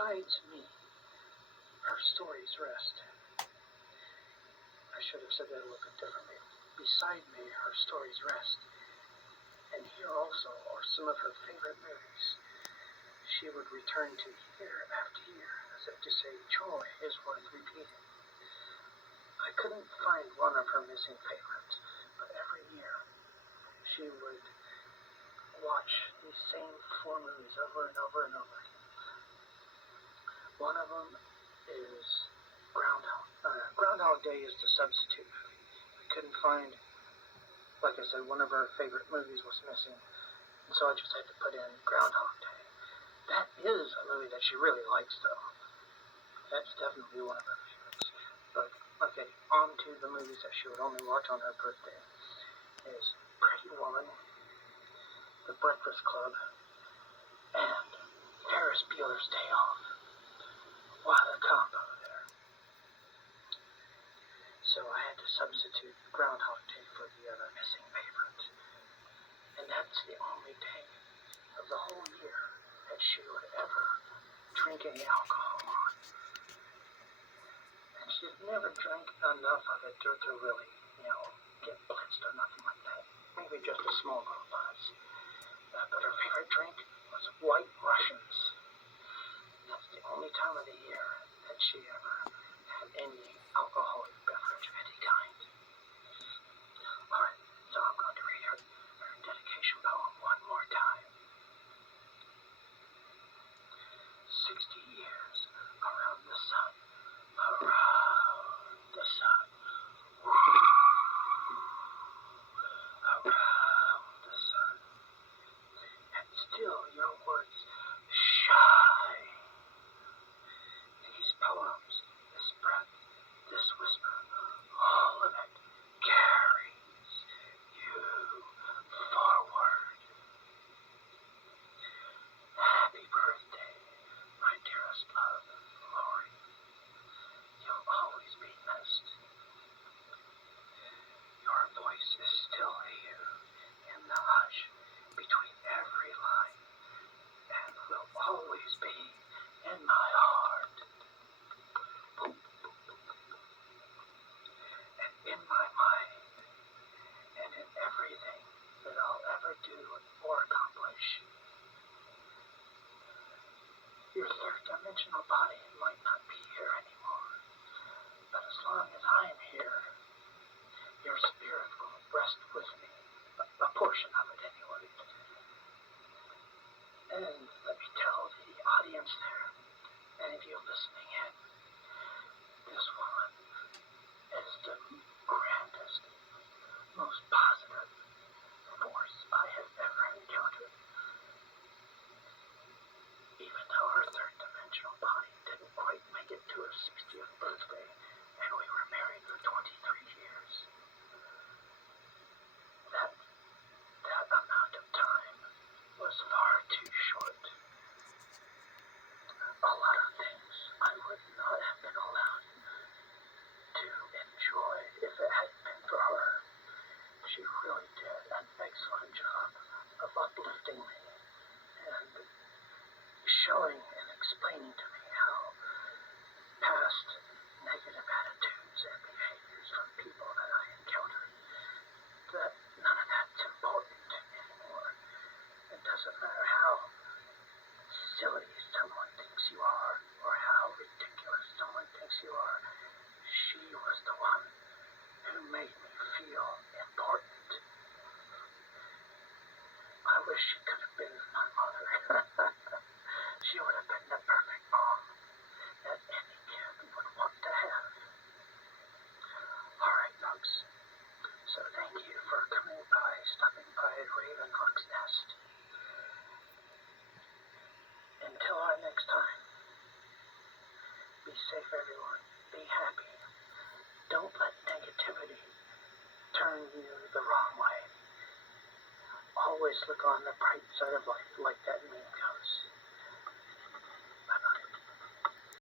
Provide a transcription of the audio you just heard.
Besides me, her stories rest. I should have said that a little bit differently. Beside me, her stories rest. And here also are some of her favorite movies. She would return to year after year, as if to say, joy is worth repeating. I couldn't find one of her missing favorites, but every year she would watch these same 4 movies over and over and over again. One of them is Groundhog Day is the substitute. I couldn't find, like I said, one of her favorite movies was missing, and so I just had to put in Groundhog Day. That is a movie that she really likes, though. That's definitely one of her favorites. But, okay, on to the movies that she would only watch on her birthday. Is Pretty Woman, The Breakfast Club, and Ferris Bueller's Day Off. What a combo there. So I had to substitute Groundhog Day for the other missing favorite. And that's the only day of the whole year that she would ever drink any alcohol on. And she'd never drank enough of it to really, get blitzed or nothing like that. Maybe just a small little buzz. But her favorite drink was White Russians. That's the only time of the year that she ever had any alcoholic beverage of any kind. Alright, so I'm going to read her dedication poem one more time. 60 years around the sun, around the sun, around the sun, and still your words shine. These poems, this breath, this whisper, all of it carries you forward. Happy birthday, my dearest love, Lori. You'll always be missed. Your voice is still here in the hush between every line, and will always be in my heart. And in my mind, and in everything that I'll ever do or accomplish. Your third dimensional body might not be here anymore, but as long as I'm here, your spirit will rest with me, a portion of it anyway. And let me tell the audience there, and if you're listening in, this woman is the grandest, most positive force I have ever encountered. Even though her third dimensional body didn't quite make it to her 60th birthday, and we were married for 23 years. That amount of time was far too short. A lot of things I would not have been allowed to enjoy if it hadn't been for her. She really did an excellent job of uplifting me and showing and explaining to me how past negative attitudes and behaviors from people that I encountered, that none of that's important anymore. It doesn't matter how silly someone thinks you are or how ridiculous someone thinks you are. She was the one who made me feel important. I wish she could have been my mother. She would have been the perfect mom that any kid would want to have. Alright, folks. So thank you for stopping by RavynHawke's Nest. Until our next time, be safe, everyone. Be happy. Don't let negativity turn you the wrong way. Always look on the bright side of life, like that meme goes.